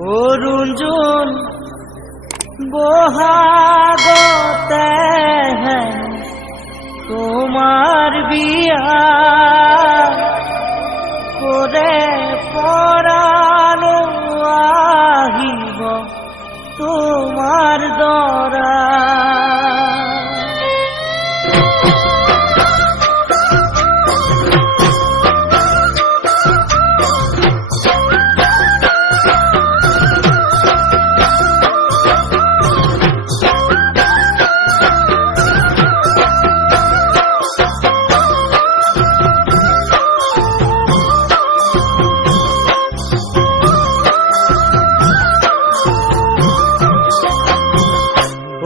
অরুণ বহাগতে তোমার বিয়া করে পরানো আহিব তোমার দরা।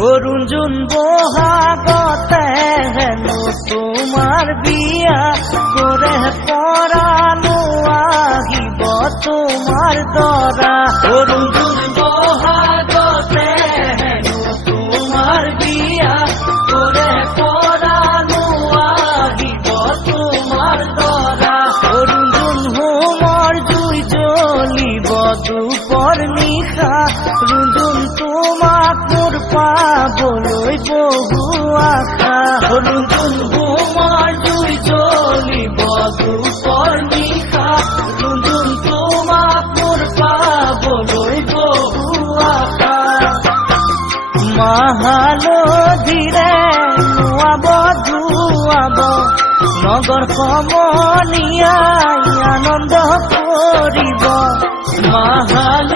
অরুণ বহাগতে হেন তোমার বিয়া করে পরানো আহিব তোমার দরা। অরুণ বহাগতে হেন তোমার বিয়া করে পরানো আহিব তোমার দরা। অরুণ হোমর জুই জ্বলিব দুপর নিশা রুজুন তোমাক মোর পাবলৈ বহু আশা। রুজুন হোমর জুই জ্বলিব দুপর নিশা রুজুন তোমাক মোর পাবলৈ বহু আশা। মাহালধিৰে নোৱাব ধুৱাব নগৰ সমনীয়াই আনন্দ কৰিব। মাহাল